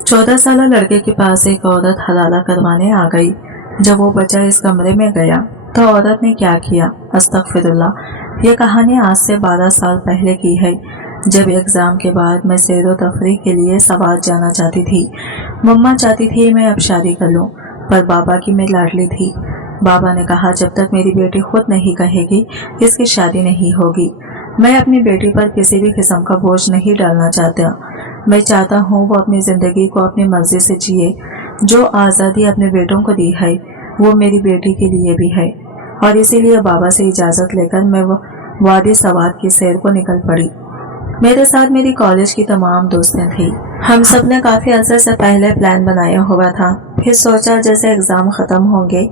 14 साला लड़के के पास एक औरत हलाला करवाने आ गई। जब वो बच्चा इस कमरे में गया तो औरत ने क्या किया, अस्तगफिरुल्लाह। ये कहानी आज से 12 साल पहले की है, जब एग्जाम के बाद मैं सैर व तफरीह के लिए सवात जाना चाहती थी। मम्मा चाहती थी मैं अब शादी कर लूं, पर बाबा की मैं लाडली थी। बाबा ने कहा जब तक मेरी बेटी खुद नहीं कहेगी इसकी शादी नहीं होगी। मैं अपनी बेटी पर किसी भी किस्म का बोझ नहीं डालना चाहता। मैं चाहता हूँ वो अपनी जिंदगी को अपनी मर्जी से जिए। जो आज़ादी अपने बेटों को दी है वो मेरी बेटी के लिए भी है। और इसीलिए बाबा से इजाज़त लेकर मैं वो वादी सवात की सैर को निकल पड़ी। मेरे साथ मेरी कॉलेज की तमाम दोस्तें थी। हम सब ने काफ़ी अरसे से पहले प्लान बनाया हुआ था। फिर सोचा जैसे एग्ज़ाम ख़त्म होंगे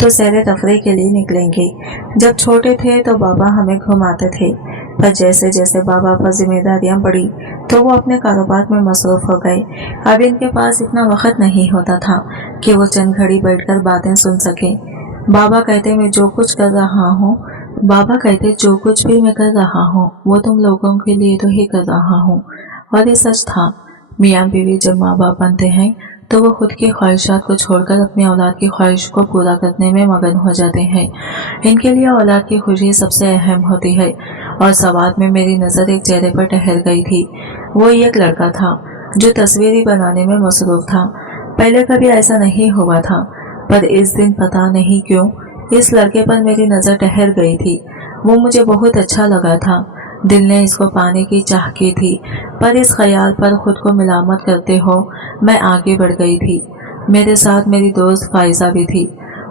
तो सैर तफरीह के लिए निकलेंगे। जब छोटे थे तो बाबा हमें घुमाते थे, पर जैसे जैसे बाबा पर जिम्मेदारियां बढ़ी तो वो अपने कारोबार में मसरूफ हो गए। अब इनके पास इतना वक्त नहीं होता था कि वो चंद घड़ी बैठकर बातें सुन सके। बाबा कहते मैं जो कुछ कर रहा हूँ जो कुछ भी मैं कर रहा हूँ वो तुम लोगों के लिए तो ही कर रहा हूँ। और ये सच था। मियाँ बीवी जब माँ बाप बनते हैं तो वो खुद की ख्वाहिशात को छोड़कर अपनी औलाद की ख्वाहिश को पूरा करने में मगन हो जाते हैं। इनके लिए औलाद की खुशी सबसे अहम होती है। और सवात में मेरी नज़र एक चेहरे पर ठहर गई थी। वो एक लड़का था जो तस्वीरें बनाने में मसरूफ था। पहले कभी ऐसा नहीं हुआ था, पर इस दिन पता नहीं क्यों इस लड़के पर मेरी नज़र ठहर गई थी। वो मुझे बहुत अच्छा लगा था। दिल ने इसको पाने की चाह की थी, पर इस ख्याल पर खुद को मिलामत करते हो मैं आगे बढ़ गई थी। मेरे साथ मेरी दोस्त फाइजा भी थी।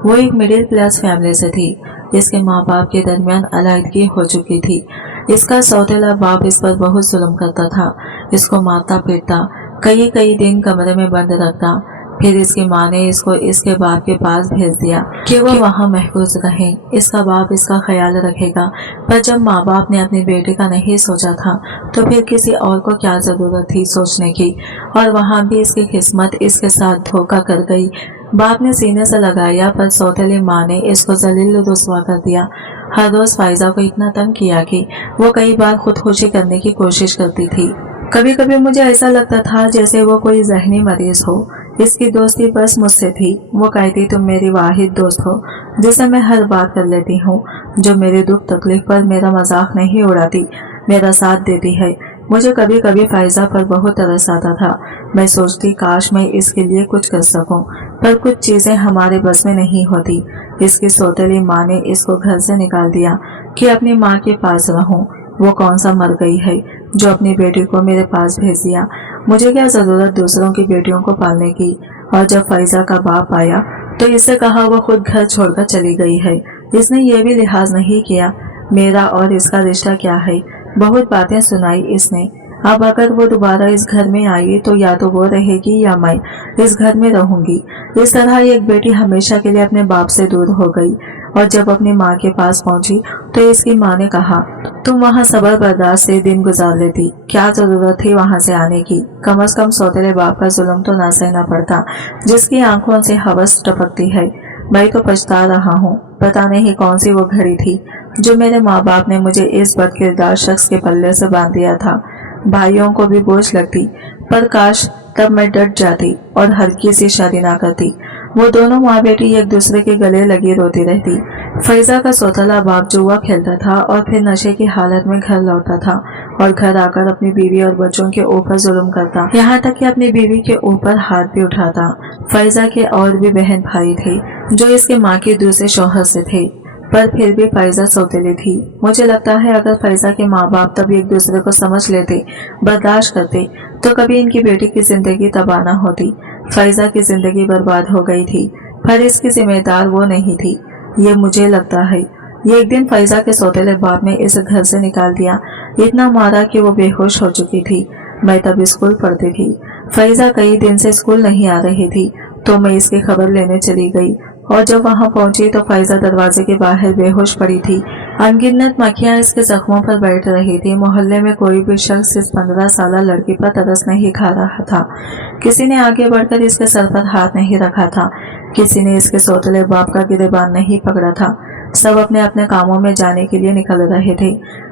वो एक मिडिल क्लास फैमिली से थी। इसके माँ बाप के दरमियान अलहदगी हो चुकी थी। इसका सौतेला बाप इस पर बहुत जुल्म करता था। इसको मारता पीटता, कई कई दिन कमरे में बंद रखता। फिर इसकी माँ ने इसको इसके बाप के पास भेज दिया कि वो वहाँ महफूज रहे। इसका बाप इसका ख्याल रखेगा। पर जब माँ बाप ने अपनी बेटी का नहीं सोचा था तो फिर किसी और को क्या जरूरत थी सोचने की। और वहाँ भी इसकी किस्मत इसके साथ धोखा कर गई। बाप ने सीने से लगाया, पर सौतेली माँ ने इसको जलील रुसवा कर दिया। हर रोज फाइजा को इतना तंग किया कि वो कई बार खुदकुशी करने की कोशिश करती थी। कभी कभी मुझे ऐसा लगता था जैसे वो कोई जहनी मरीज हो। इसकी दोस्ती बस मुझसे थी। वो कहती तुम मेरी वाहिद दोस्त हो जिसे मैं हर बात कर लेती हूँ, जो मेरे दुख तकलीफ पर मेरा मजाक नहीं उड़ाती, मेरा साथ देती है। मुझे कभी कभी फाइजा पर बहुत तरस आता था। मैं सोचती काश मैं इसके लिए कुछ कर सकूं, पर कुछ चीजें हमारे बस में नहीं होती। इसकी सौतेली माँ ने इसको घर से निकाल दिया कि अपनी माँ के पास रहूं। वो कौन सा मर गई है जो अपनी बेटी को मेरे पास भेज दिया। मुझे क्या जरूरत दूसरों की बेटियों को पालने की। और जब फाइजा का बाप आया तो इससे कहा वो खुद घर छोड़कर चली गई है। इसने ये भी लिहाज नहीं किया मेरा और इसका रिश्ता क्या है। बहुत बातें सुनाई इसने। अब अगर वो दोबारा इस घर में आई तो या तो वो रहेगी या मैं इस घर में रहूंगी। इस तरह एक बेटी हमेशा के लिए अपने बाप से दूर हो गई। और जब अपनी माँ के पास पहुंची तो इसकी माँ ने कहा तुम वहाँ सबर बर्दाश्त से दिन गुजार लेती, क्या जरूरत थी वहाँ से आने की। कम से कम सौतेले बाप का जुल्म तो ना सहना पड़ता जिसकी आंखों से हवस टपकती है। मैं तो पछता रहा हूँ। पता नहीं कौन सी वो घड़ी थी जो मेरे माँ बाप ने मुझे इस बदकिरदार शख्स के पल्ले से बांध दिया था। भाइयों को भी बोझ लगती, पर काश तब मैं डट जाती और हल्की सी शादी ना करती। वो दोनों माँ बेटी एक दूसरे के गले लगी रोती रहती। फैजा का सौतेला बाप जुआ खेलता था और फिर नशे की हालत में घर लौटता था और घर आकर अपनी बीवी और बच्चों के ऊपर जुल्म करता, यहाँ तक कि अपनी बीवी के ऊपर हाथ भी उठाता। फैजा के और भी बहन भाई थे जो इसके माँ के दूसरे शौहर से थे, पर फिर भी फैजा सौतेली थी। मुझे लगता है अगर फैजा के माँ बाप तब एक दूसरे को समझ लेते, बर्दाश्त करते, तो कभी इनकी बेटी की जिंदगी तबाह न होती। फैजा की जिंदगी बर्बाद हो गई थी, पर इसकी जिम्मेदार वो नहीं थी, ये मुझे लगता है। ये एक दिन फैजा के सौतेले बाप ने इसे घर से निकाल दिया। इतना मारा कि वो बेहोश हो चुकी थी। मैं तब स्कूल पढ़ती थी। फैजा कई दिन से स्कूल नहीं आ रही थी तो मैं इसकी खबर लेने चली गई और जब वहां पहुंची तो फैजा दरवाजे के बाहर बेहोश पड़ी थी। अनगिनत मक्खियां इसके जख्मों पर बैठ रही थी। मोहल्ले में कोई भी शख्स इस 15 साल लड़की पर तरस नहीं खा रहा था। किसी ने आगे बढ़कर इसके सर पर हाथ नहीं रखा था। किसी ने इसके सौतेले बाप का गिरेबान नहीं पकड़ा था। सब अपने अपने कामों में जाने के लिए निकल रहे थे।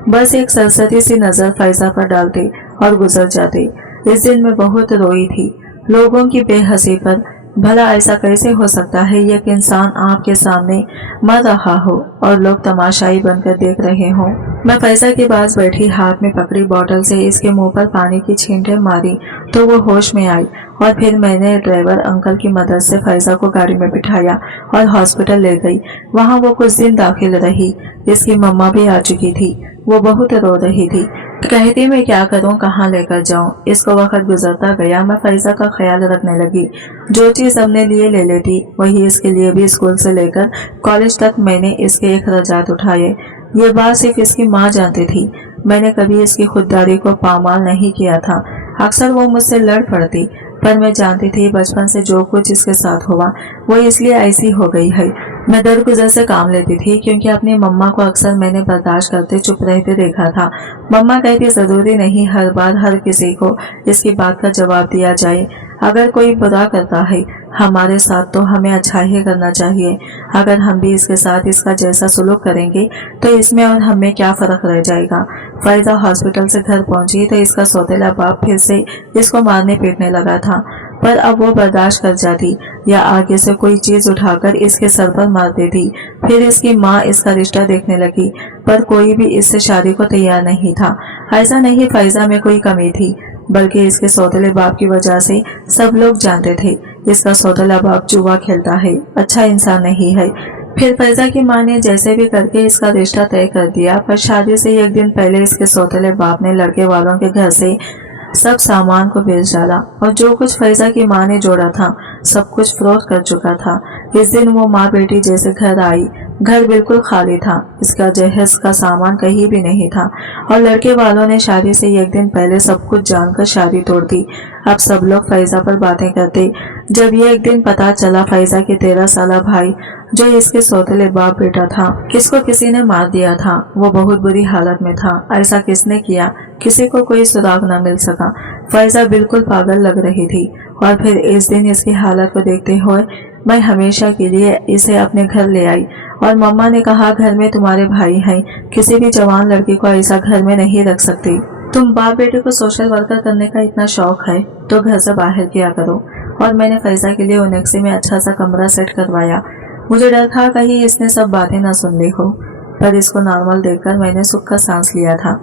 बस एक सरसरी सी नजर फैजा पर डालते और गुजर जाते। इस दिन मैं बहुत रोई थी। लोगों की बेहसी पर। भला ऐसा कैसे हो सकता है एक इंसान आपके सामने मर रहा हो और लोग तमाशाई बनकर देख रहे हों। मैं फैजा के पास बैठी हाथ में पकड़ी बोतल से इसके मुंह पर पानी की छींटे मारी तो वो होश में आई और फिर मैंने ड्राइवर अंकल की मदद से फैजा को गाड़ी में बिठाया और हॉस्पिटल ले गई। वहाँ वो कुछ दिन दाखिल रही। इसकी मम्मा भी आ चुकी थी। वो बहुत रो रही थी, कहती मैं क्या करूं, कहाँ लेकर जाऊं। इसको वक्त गुजरता गया। मैं फैजा का ख्याल रखने लगी। जो चीज अपने लिए ले लेती वही इसके लिए भी। स्कूल से लेकर कॉलेज तक मैंने इसके अखराजात उठाए। ये बात सिर्फ इसकी माँ जानती थी। मैंने कभी इसकी खुददारी को पामाल नहीं किया था। अक्सर वो मुझसे लड़ पड़ती, पर मैं जानती थी बचपन से जो कुछ इसके साथ हुआ वो इसलिए ऐसी हो गई है। मैं दरगुजर से काम लेती थी क्योंकि अपनी मम्मा को अक्सर मैंने बर्दाश्त करते चुप रहते देखा था। मम्मा कहती जरूरी नहीं हर बार हर किसी को इसकी बात का जवाब दिया जाए। अगर कोई बुरा करता है हमारे साथ तो हमें अच्छा ही करना चाहिए। अगर हम भी इसके साथ इसका जैसा सुलूक करेंगे तो इसमें और हमें क्या फर्क रह जाएगा। फैजा हॉस्पिटल से घर पहुंची तो इसका सौतेला बाप फिर से इसको मारने पीटने लगा था, पर अब वो बर्दाश्त कर जाती या आगे से कोई चीज उठाकर इसके सर पर मार देती। फिर इसकी माँ इसका रिश्ता देखने लगी, पर कोई भी इससे शादी को तैयार नहीं था। ऐसा नहीं फैजा में कोई कमी थी, बल्कि इसके सौतेले बाप की वजह से सब लोग जानते थे इसका सौतेला बाप जुआ खेलता है, अच्छा इंसान नहीं है। फिर फैजा की माँ ने जैसे भी करके इसका रिश्ता तय कर दिया, पर शादी से एक दिन पहले इसके सौतेले बाप ने लड़के वालों के घर से सब सामान को बेच डाला और जो कुछ फैजा की माँ ने जोड़ा था सब कुछ फरोख्त कर चुका था। इस दिन वो माँ बेटी जैसे घर आई। घर बिल्कुल खाली था, इसका जहेज का सामान कहीं भी नहीं था और लड़के वालों ने शादी से एक दिन पहले सब कुछ जानकर शादी तोड़ दी। अब सब लोग फैजा पर बातें करते। जब ये एक दिन पता चला फैजा के 13 साला भाई जो इसके सौतेले बाप बेटा था किसको किसी ने मार दिया था, वो बहुत बुरी हालत में था। ऐसा किसने किया किसी को कोई सुराग न मिल सका। फैजा बिल्कुल पागल लग रही थी और फिर इस दिन इसकी हालत को देखते हुए मैं हमेशा के लिए इसे अपने घर ले आई और मम्मा ने कहा घर में तुम्हारे भाई हैं, किसी भी जवान लड़की को ऐसा घर में नहीं रख सकती। तुम बाप बेटे को सोशल वर्कर करने का इतना शौक है तो घर से बाहर किया करो। और मैंने फैजा के लिए ओनेक्सी में अच्छा सा कमरा सेट करवाया। मुझे डर था कहीं इसने सब बातें न सुन ली हो, पर इसको नॉर्मल देखकर मैंने सुख का सांस लिया था।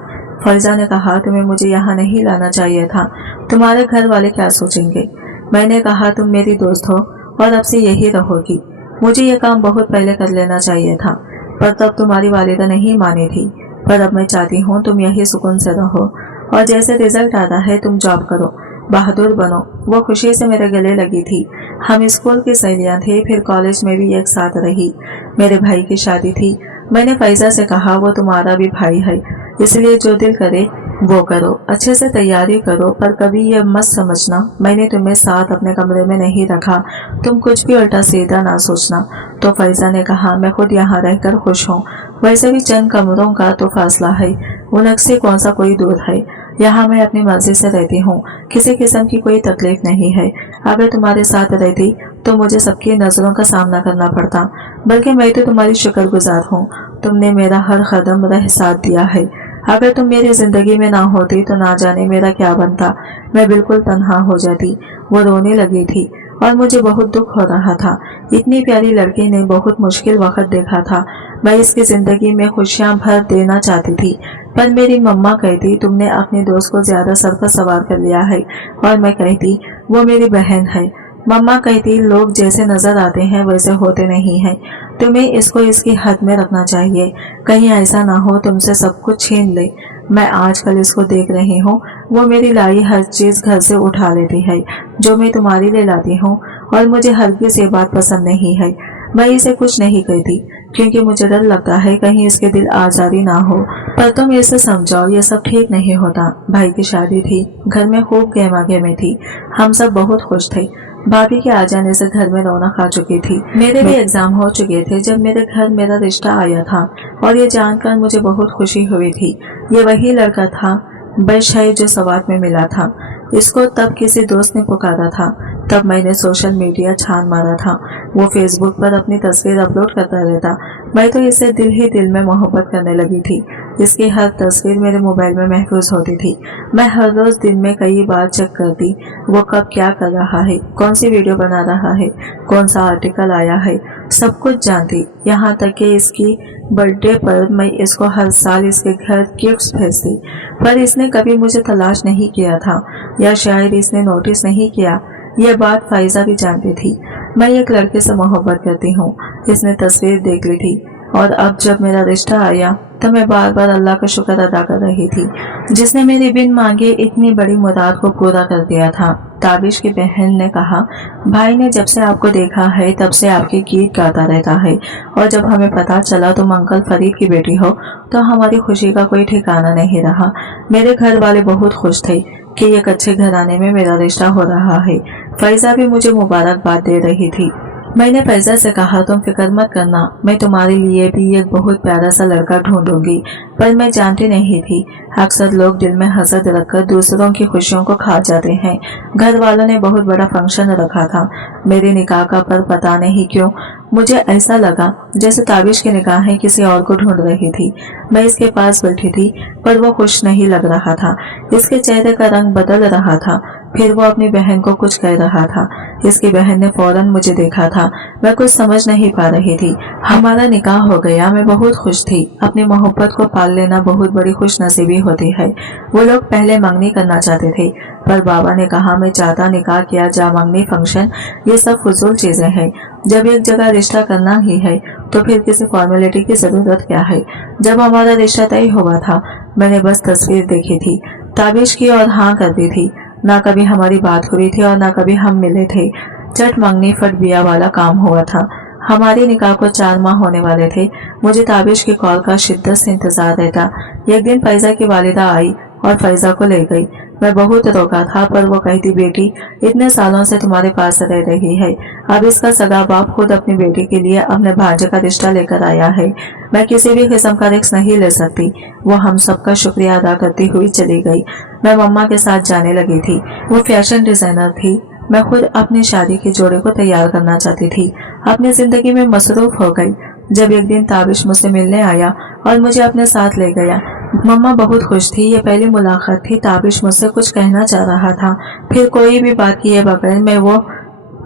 फैजा ने कहा तुम्हें मुझे यहाँ नहीं लाना चाहिए था, तुम्हारे घर वाले क्या सोचेंगे। मैंने कहा तुम मेरी दोस्त हो और अब से यही रहोगी। मुझे ये काम बहुत पहले कर लेना चाहिए था, पर तब तुम्हारी वालिदा नहीं मानी थी। पर अब मैं चाहती हूँ तुम यही सुकून से रहो और जैसे रिजल्ट आता है तुम जॉब करो, बहादुर बनो। वो खुशी से मेरे गले लगी थी। हम स्कूल की सहेलियां थे, फिर कॉलेज में भी एक साथ रही। मेरे भाई की शादी थी। मैंने फैजा से कहा वो तुम्हारा भी भाई है, इसलिए जो दिल करे वो करो, अच्छे से तैयारी करो, पर कभी ये मत समझना मैंने तुम्हें साथ अपने कमरे में नहीं रखा, तुम कुछ भी उल्टा सीधा ना सोचना। तो फैजा ने कहा मैं खुद यहाँ रहकर खुश हूँ, वैसे भी चंद कमरों का तो फासला है, उनक से कौन सा कोई दूर है। यहाँ मैं अपनी मर्जी से रहती हूँ, किसी किस्म की कोई तकलीफ नहीं है। अगर तुम्हारे साथ रहती तो मुझे सबकी नजरों का सामना करना पड़ता, बल्कि मैं तो तुम्हारी शुक्रगुजार हूँ। तुमने मेरा हर कदम रह साथ दिया है। अगर तुम मेरी जिंदगी में ना होती तो ना जाने मेरा क्या बनता, मैं बिल्कुल तन्हा हो जाती। वो रोने लगी थी और मुझे बहुत दुख हो रहा था। इतनी प्यारी लड़की ने बहुत मुश्किल वक्त देखा था। मैं इसकी जिंदगी में खुशियां भर देना चाहती थी, पर मेरी मम्मा कहती तुमने अपने दोस्त को ज्यादा सर पर सवार कर लिया है, और मैं कहती वो मेरी बहन है। मम्मा कहती लोग जैसे नजर आते हैं वैसे होते नहीं हैं, तुम्हें इसको इसकी हद में रखना चाहिए, कहीं ऐसा ना हो तुमसे सब कुछ छीन ले। मैं आजकल इसको देख रही हूँ, वो मेरी लाई हर चीज घर से उठा लेती है जो मैं तुम्हारे लिए लाती हूँ, और मुझे हरगिज ये बात पसंद नहीं है। मैं इसे कुछ नहीं कहती क्योंकि मुझे डर लगता है कहीं इसके दिल आजारी ना हो, पर तुम इसे समझाओ ये सब ठीक नहीं होता। भाई की शादी थी, घर में खूब गहमा गहमी थी, हम सब बहुत खुश थे। भाभी के आ जाने से घर में रौनक आ चुकी थी। मेरे भी एग्जाम हो चुके थे जब मेरे घर मेरा रिश्ता आया था, और ये जानकर मुझे बहुत खुशी हुई थी। ये वही लड़का था बशहाई जो सवात में मिला था। इसको तब किसी दोस्त ने पुकारा था, तब मैंने सोशल मीडिया छान मारा था। वो फेसबुक पर अपनी तस्वीर अपलोड करता रहता। मैं तो इसे दिल ही दिल में मोहब्बत करने लगी थी। اس کی ہر تصویر میرے موبائل میں محفوظ ہوتی تھی۔ میں ہر روز دن میں کئی بار چیک کرتی وہ کب کیا کر رہا ہے، کون سی ویڈیو بنا رہا ہے، کون سا آرٹیکل آیا ہے، سب کچھ جانتی۔ یہاں تک کہ اس کی برتھ ڈے پر میں اس کو ہر سال اس کے گھر گفٹس بھیجتی، پر اس نے کبھی مجھے تلاش نہیں کیا تھا، یا شاید اس نے نوٹس نہیں کیا۔ یہ بات فائزہ بھی جانتی تھی۔ میں ایک لڑکے سے محبت کرتی ہوں، اس نے تصویر دیکھ لی تھی، اور اب جب میرا رشتہ آیا تو میں بار بار اللہ کا شکر ادا کر رہی تھی جس نے میری بن مانگے اتنی بڑی مراد کو پورا کر دیا تھا۔ تابش کی بہن نے کہا، بھائی نے جب سے آپ کو دیکھا ہے تب سے آپ کے گیت گاتا رہتا ہے، اور جب ہمیں پتا چلا تم انکل فرید کی بیٹی ہو تو ہماری خوشی کا کوئی ٹھکانہ نہیں رہا۔ میرے گھر والے بہت خوش تھے کہ ایک اچھے گھرانے میں میرا رشتہ ہو رہا ہے۔ فائزہ بھی مجھے مبارکباد دے رہی تھی۔ میں نے فائزہ سے کہا، تم فکر مت کرنا، میں تمہارے لیے بھی ایک بہت پیارا سا لڑکا ڈھونڈوں گی۔ پر میں جانتی نہیں تھی اکثر لوگ دل میں حسد رکھ کر دوسروں کی خوشیوں کو کھا جاتے ہیں۔ گھر والوں نے بہت بڑا فنکشن رکھا تھا میرے نکاح کا، پر پتہ نہیں کیوں مجھے ایسا لگا جیسے تابش کی نگاہیں کسی اور کو ڈھونڈ رہی تھی۔ میں اس کے پاس بیٹھی تھی پر وہ خوش نہیں لگ رہا تھا، اس کے چہرے کا رنگ بدل رہا تھا۔ پھر وہ اپنی بہن کو کچھ کہہ رہا تھا۔ اس کی بہن نے فوراً مجھے دیکھا تھا، میں کچھ سمجھ نہیں پا رہی تھی۔ ہمارا نکاح ہو گیا، میں بہت خوش تھی۔ اپنی محبت کو پال لینا بہت بڑی خوش نصیبی ہوتی ہے۔ وہ لوگ پہلے منگنی کرنا چاہتے تھے، پر بابا نے کہا میں چاہتا نکاح کیا جا منگنی فنکشن یہ سب فضول چیزیں ہیں۔ جب ایک جگہ رشتہ کرنا ہی ہے تو پھر کسی فارمیلٹی کی ضرورت کیا ہے۔ جب ہمارا رشتہ طے ہوا تھا میں نے بس تصویر دیکھی تھی، تابش کی اور ہاں کر دی تھی۔ نہ کبھی ہماری بات ہوئی تھی اور نہ کبھی ہم ملے تھے۔ چٹ منگنی فٹ بیا والا کام ہوا تھا۔ ہماری نکاح کو 4 ماہ ہونے والے تھے۔ مجھے تابش کی کال کا شدت سے انتظار رہتا۔ ایک دن فائزہ کی والدہ آئی اور فائزہ کو لے گئی۔ میں بہت روکا تھا پر وہ کہتی، بیٹی اتنے سالوں سے تمہارے پاس رہ رہی ہے، اب اس کا سگا باپ خود اپنی بیٹی کے لیے اپنے بھانجے کا رشتہ لے کر آیا ہے، میں کسی بھی قسم کا رسک نہیں لے سکتی۔ وہ ہم سب کا شکریہ ادا کرتی ہوئی چلی گئی۔ میں مما کے ساتھ جانے لگی تھی۔ وہ فیشن ڈیزائنر تھی، میں خود اپنی شادی کے جوڑے کو تیار کرنا چاہتی تھی۔ اپنی زندگی میں مصروف ہو گئی۔ جب ایک دن تابش مجھ سے ملنے آیا اور مجھے اپنے ساتھ لے گیا، مما بہت خوش تھی۔ یہ پہلی ملاقات تھی۔ تابش مجھ سے کچھ کہنا چاہ رہا تھا، پھر کوئی بھی بات کیے بغیر وہ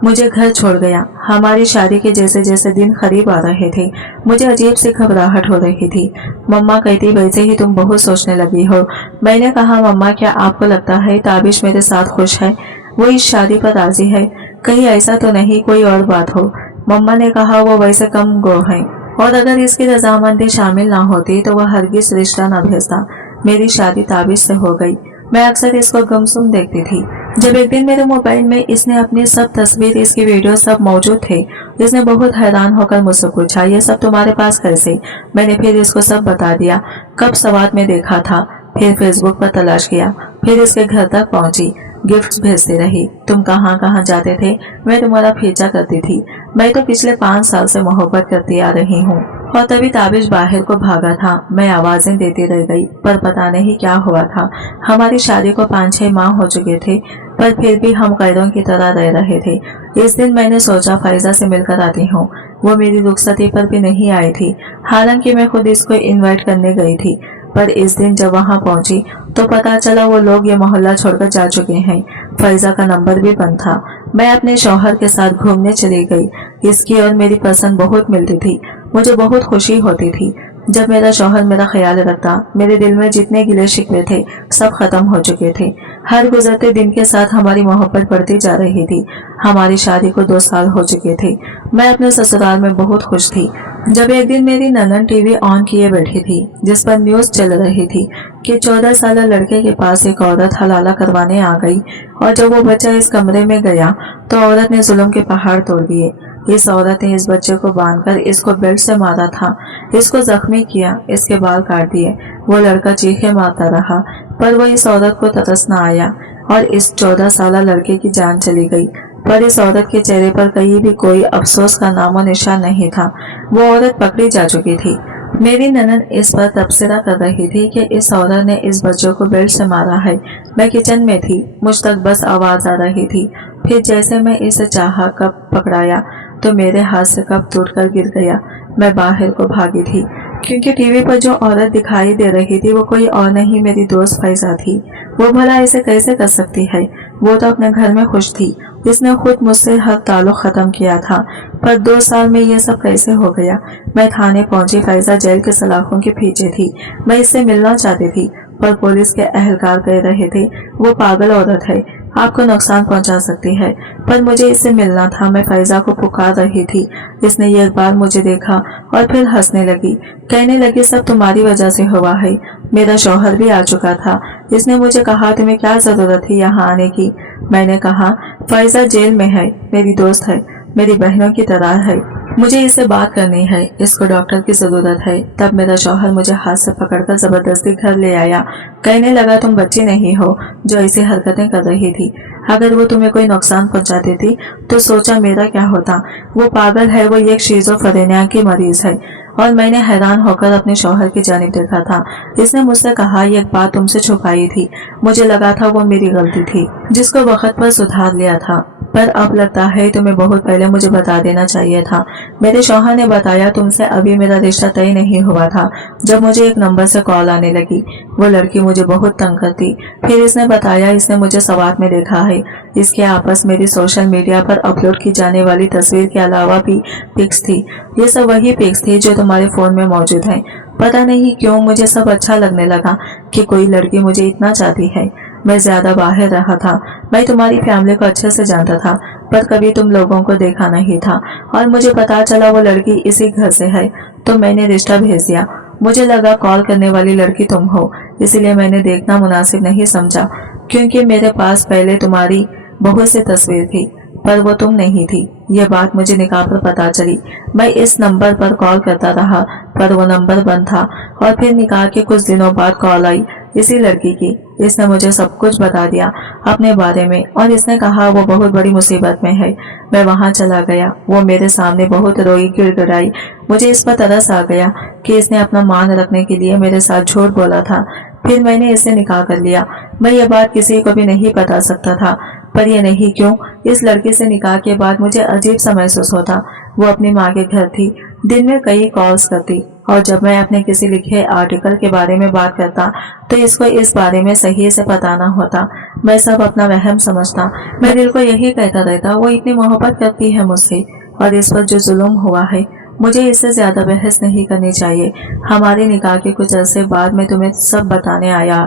مجھے گھر چھوڑ گیا۔ ہماری شادی کے جیسے جیسے دن قریب آ رہے تھے مجھے عجیب سی گھبراہٹ ہو رہی تھی۔ مما کہتی، ویسے ہی تم بہت سوچنے لگی ہو۔ میں نے کہا، مما کیا آپ کو لگتا ہے تابش میرے ساتھ خوش ہے؟ وہ اس شادی پر راضی ہے؟ کہیں ایسا تو نہیں کوئی اور بات ہو؟ مما نے کہا، وہ ویسے کم گو ہے، اور اگر اس کی رضامندی شامل نہ ہوتی تو وہ ہرگز رشتہ نہ بھیجتا۔ میری شادی تابش سے ہو گئی۔ میں اکثر اس کو گمسم دیکھتی تھی۔ جب ایک دن میرے موبائل میں اس نے اپنی سب تصویر، اس کی ویڈیو سب موجود تھے، اس نے بہت حیران ہو کر مجھ سے پوچھا، یہ سب تمہارے پاس کیسے؟ میں نے پھر اس کو سب بتا دیا، کب سوات میں دیکھا تھا، پھر فیس بک پر تلاش کیا، پھر اس کے گھر تک پہنچی، گفٹس بھیجتی رہی۔ تم کہاں کہاں جاتے تھے میں تمہارا پیچھا کرتی تھی۔ میں تو پچھلے 5 سال سے محبت کرتی آ رہی ہوں، اور تبھی تابش باہر کو بھاگا تھا۔ میں آوازیں دیتی رہ گئی پر پتہ نہیں کیا ہوا تھا۔ ہماری شادی کو 5-6 ماہ ہو چکے تھے پر پھر بھی ہم غیروں کی طرح رہ رہے تھے۔ اس دن میں نے سوچا فائزہ سے مل کر آتی ہوں۔ وہ میری رخصتی پر بھی نہیں آئی تھی، حالانکہ میں خود اس کو انوائٹ کرنے گئی تھی، پر اس دن جب وہاں پہنچی تو پتا چلا وہ لوگ یہ محلہ چھوڑ کر جا چکے ہیں۔ فائزہ کا نمبر بھی بند تھا۔ میں اپنے شوہر کے ساتھ گھومنے چلی گئی۔ اس کی اور میری پسند بہت ملتی تھی۔ مجھے بہت خوشی ہوتی تھی جب میرا شوہر میرا خیال رکھتا۔ میرے دل میں جتنے گلے شکوے تھے سب ختم ہو چکے تھے۔ ہر گزرتے دن کے ساتھ ہماری محبت بڑھتی جا رہی تھی۔ ہماری شادی کو 2 سال ہو چکے تھے۔ میں اپنے سسرال میں بہت خوش تھی۔ جب ایک دن میری ننند ٹی وی آن کیے بیٹھی تھی جس پر نیوز چل رہی تھی کہ 14 سالہ لڑکے کے پاس ایک عورت حلالہ کروانے آ گئی، اور جب وہ بچہ اس کمرے میں گیا تو عورت نے ظلم کے پہاڑ توڑ دیے۔ اس عورت نے اس بچے کو باندھ کر اس کو بیلٹ سے مارا تھا، اس کو زخمی کیا، اس کے بال کاٹ دیے۔ وہ لڑکا چیخے مارتا رہا پر وہ اس عورت کو ترس نہ آیا اور اس 14 سالہ لڑکے کی جان چلی گئی، پر اس عورت کے چہرے پر کہیں بھی کوئی افسوس کا نام و نشان نہیں تھا۔ وہ عورت پکڑی جا چکی تھی۔ میری ننند اس پر تبصرہ کر رہی تھی کہ اس عورت نے اس بچے کو بیلٹ سے مارا ہے۔ میں کچن میں تھی، مجھ تک بس آواز آ رہی تھی۔ پھر جیسے میں اسے چاہا کب پکڑایا تو میرے ہاتھ سے کب ٹوٹ کر گر گیا۔ میں باہر کو بھاگی تھی क्योंकि टीवी पर जो औरत दिखाई दे रही थी वो कोई और नहीं मेरी दोस्त फैजा थी। वो भला ऐसे कैसे कर सकती है? वो तो अपने घर में खुश थी। इसने खुद मुझसे हर ताल्लुक खत्म किया था, पर 2 साल में ये सब कैसे हो गया? मैं थाने पहुंची। फैजा जेल के सलाखों के पीछे थी। मैं इससे मिलना चाहती थी, पर पुलिस के एहलकार कह रहे थे वो पागल औरत है, आपको नुकसान पहुंचा सकती है। पर मुझे इससे मिलना था। मैं फैजा को पुकार रही थी। इसने एक बार मुझे देखा और फिर हंसने लगी, कहने लगी सब तुम्हारी वजह से हुआ है। मेरा शौहर भी आ चुका था। इसने मुझे कहा तुम्हें क्या जरूरत थी यहाँ आने की? मैंने कहा फैजा जेल में है, मेरी दोस्त है, मेरी बहनों की तरह है, मुझे इससे बात करनी है, इसको डॉक्टर की जरूरत है। तब मेरा शौहर मुझे हाथ से पकड़कर जबरदस्ती घर ले आया। कहने लगा तुम बच्ची नहीं हो जो ऐसी हरकतें कर रही थी। अगर वो तुम्हें कोई नुकसान पहुंचा देती तो सोचा मेरा क्या होता? वो पागल है, वो एक शिज़ोफ्रेनिया की मरीज है। और मैंने हैरान होकर अपने शौहर की जानिब देखा था। इसने मुझसे कहा एक बात तुमसे छुपाई थी, मुझे लगा था वो मेरी गलती थी जिसको वक्त पर सुधार लिया था, पर अब लगता है तुम्हें बहुत पहले मुझे बता देना चाहिए था। मेरे शौहर ने बताया तुमसे अभी मेरा रिश्ता तय नहीं हुआ था जब मुझे एक नंबर से कॉल आने लगी। वो लड़की मुझे बहुत तंग करती। फिर इसने बताया इसने मुझे सवात में देखा है। इसके आपस मेरी सोशल मीडिया पर अपलोड की जाने वाली तस्वीर के अलावा भी पिक्स थी। ये सब वही पिक्स थी जो तुम्हारे फोन में मौजूद है। पता नहीं क्यों मुझे सब अच्छा लगने लगा कि कोई लड़की मुझे इतना चाहती है। मैं ज्यादा बाहर रहा था। मैं तुम्हारी फैमिली को अच्छे से जानता था, पर कभी तुम लोगों को देखा नहीं था। और मुझे पता चला वो लड़की इसी घर से है, तो मैंने रिश्ता भेज दिया। मुझे लगा कॉल करने वाली लड़की तुम हो, इसलिए मैंने देखना मुनासिब नहीं समझा, क्योंकि मेरे पास पहले तुम्हारी बहुत सी तस्वीर थी, पर वो तुम नहीं थी। ये बात मुझे निकाह पर पता चली। मैं इस नंबर पर कॉल करता रहा, पर वो नंबर बंद था। और फिर निकाह के कुछ दिनों बाद कॉल आई इसी लड़की की। इसने मुझे सब कुछ बता दिया अपने बारे में, और इसने कहा वो बहुत बड़ी मुसीबत में है। मैं वहां चला गया। वो मेरे सामने बहुत रोई, गिड़गिड़ाई। मुझे इस पर तरस आ गया कि इसने अपना मान रखने के लिए मेरे साथ झूठ बोला था। फिर मैंने इससे निकाह कर लिया। मैं ये बात किसी को भी नहीं बता सकता था, पर ये नहीं क्यों, इस लड़के से निकाह के बाद मुझे अजीब सा महसूस होता। वो अपनी माँ के घर थी, दिन में कई कॉल्स करती, और जब मैं अपने किसी लिखे आर्टिकल के बारे में बात करता तो इसको इस बारे में सही से पता न होता। मैं सब अपना वहम समझता। मैं दिल को यही कहता रहता वो इतनी मोहब्बत करती है मुझसे, और इस पर जो जुल्म हुआ है मुझे इससे ज्यादा बहस नहीं करनी चाहिए। हमारे निकाह के कुछ अरसे बाद मैं तुम्हें सब बताने आया,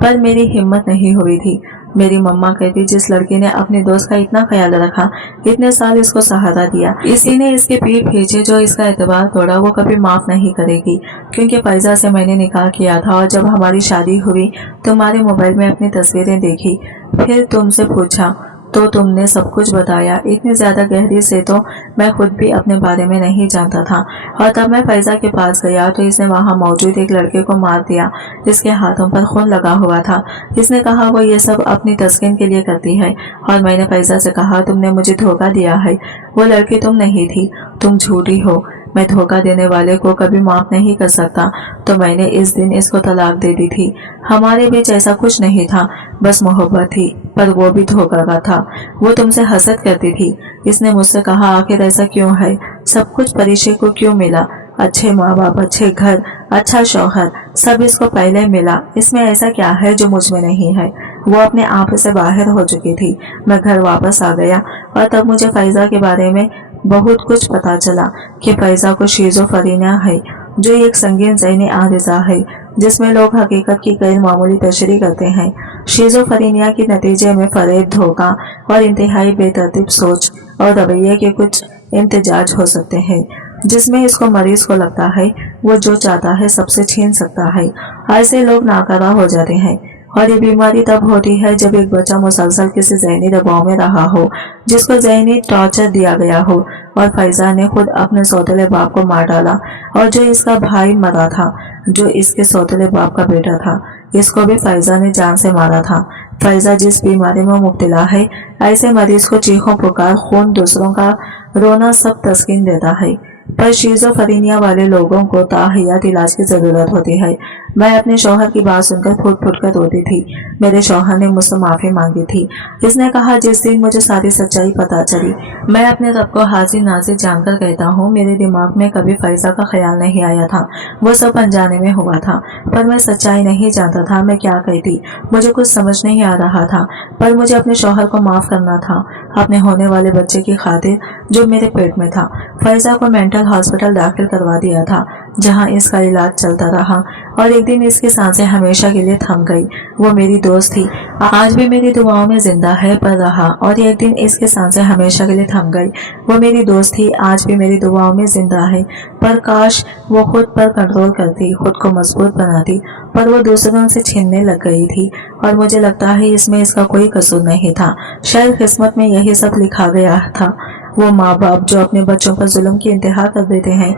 पर मेरी हिम्मत नहीं हुई थी। मेरी मम्मा कहती जिस लड़की ने अपने दोस्त का इतना ख्याल रखा, इतने साल इसको सहारा दिया, इसी ने इसके पीठ पीछे जो इसका एतबार तोड़ा वो कभी माफ नहीं करेगी। क्योंकि फैजा से मैंने निकाह किया था, और जब हमारी शादी हुई तुम्हारे मोबाइल में अपनी तस्वीरें देखी, फिर तुमसे पूछा तो तुमने सब कुछ बताया। इतनी ज्यादा गहरी से तो मैं खुद भी अपने बारे में नहीं जानता था। और तब मैं फैजा के पास गया तो इसने वहां मौजूद एक लड़के को मार दिया। इसके हाथों पर खून लगा हुआ था। इसने कहा वो ये सब अपनी तस्कीन के लिए करती है। और मैंने फैजा से कहा तुमने मुझे धोखा दिया है, वो लड़की तुम नहीं थी, तुम झूठी हो। मैं धोखा देने वाले को कभी माफ नहीं कर सकता, तो मैंने इस दिन इसको तलाक दे दी थी। हमारे बीच ऐसा कुछ नहीं था, बस मोहब्बत थी, पर वो भी धोखा का था। वो तुमसे हसद करती थी। इसने मुझसे कहा आखिर ऐसा क्यों है, सब कुछ परिचय को क्यों मिला? अच्छे माँ बाप, अच्छे घर, अच्छा शौहर, सब इसको पहले मिला। इसमें ऐसा क्या है जो मुझ में नहीं है? वो अपने आप से बाहर हो चुकी थी। मैं घर वापस आ गया, और तब मुझे फैजा के बारे में बहुत कुछ पता चला कि फैजा को शिज़ोफ्रेनिया है, जो एक संगीन ज़हनी आरिज़ा है जिसमें लोग हकीकत की गैर मामूली तशरीह करते हैं। शिज़ोफ्रेनिया के नतीजे में फरेब, धोखा और इंतहाई बेतरतीब सोच और रवैये के कुछ इम्तिजाज हो सकते हैं, जिसमें इसको मरीज को लगता है वो जो चाहता है सबसे छीन सकता है। ऐसे लोग नाकारा हो जाते हैं। और ये बीमारी तब होती है जब एक बच्चा मुसलसल किसी ज़हनी दबाव में रहा हो, जिसको ज़हनी टॉर्चर दिया गया हो। और फैजा ने खुद अपने सौतेले बाप को मार डाला, और जो इसका भाई मरा था, जो इसके सौतेले बाप का बेटा था, इसको भी फैजा ने जान से मारा था। फैजा जिस बीमारी में मुब्तला है, ऐसे मरीज को चीखों पुकार, खून, दूसरों का रोना सब तस्कीन देता है। पर शीज़ोफ्रेनिया वाले लोगों को ताहयात इलाज की जरूरत होती है। मैं अपने शौहर की बात सुनकर फूट फूट कर रोती थी। मेरे शौहर ने मुझसे माफी मांगी थी। इसने कहा, जिस दिन मुझे सारी सच्चाई पता चली, मैं अपने रब को हाजिर नाजिर जानकर कहता हूँ, मेरे दिमाग में कभी फैजा का ख्याल नहीं आया था। वो सब अनजाने में हुआ था, पर मैं सच्चाई नहीं जानता था मैं क्या कहती। मुझे कुछ समझ नहीं आ रहा था, पर मुझे अपने शौहर को माफ करना था, अपने होने वाले बच्चे की खातिर जो मेरे पेट में था। फैजा को मेंटल हॉस्पिटल दाखिल करवा दिया था, जहां इसका इलाज चलता रहा, और एक दिन इसकी सांसें हमेशा के लिए थम गई। वो मेरी दोस्त थी, आज भी मेरी दुआओं में जिंदा है, पर रहा, और एक दिन इसकी सांसें हमेशा के लिए थम गई। वो मेरी दोस्त थी, आज भी मेरी दुआओं में जिंदा है, पर काश वो खुद पर कंट्रोल करती, खुद को मजबूत बनाती, पर वो दूसरों से छीनने लग गई थी, और मुझे लगता है इसमें इसका कोई कसूर नहीं था। शायद किस्मत में यही सब लिखा गया था। वो माँ बाप जो अपने बच्चों पर जुल्म की इंतहा कर देते हैं,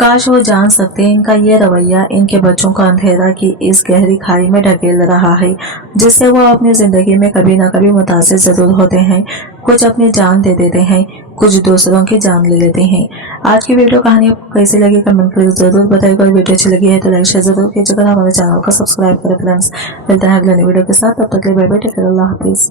काश वो जान सकते इनका ये रवैया इनके बच्चों को अंधेरा की इस गहरी खाई में ढकेल रहा है, जिससे वो अपनी जिंदगी में कभी न कभी मुतासिर जरूर होते हैं। कुछ अपनी जान दे देते हैं, कुछ दूसरों की जान ले लेते हैं। आज की वीडियो कहानी आपको कैसी लगी कमेंट करके जरूर बताइएगा, और वीडियो अच्छी लगी है तो लाइक शेयर जरूर कीजिएगा, हमारे चैनल को सब्सक्राइब करें फ्रेंड्स। मिलते हैं अगले वीडियो के साथ, तब तक के लिए बाय बाय, टेक केयर, अल्लाह हाफिज।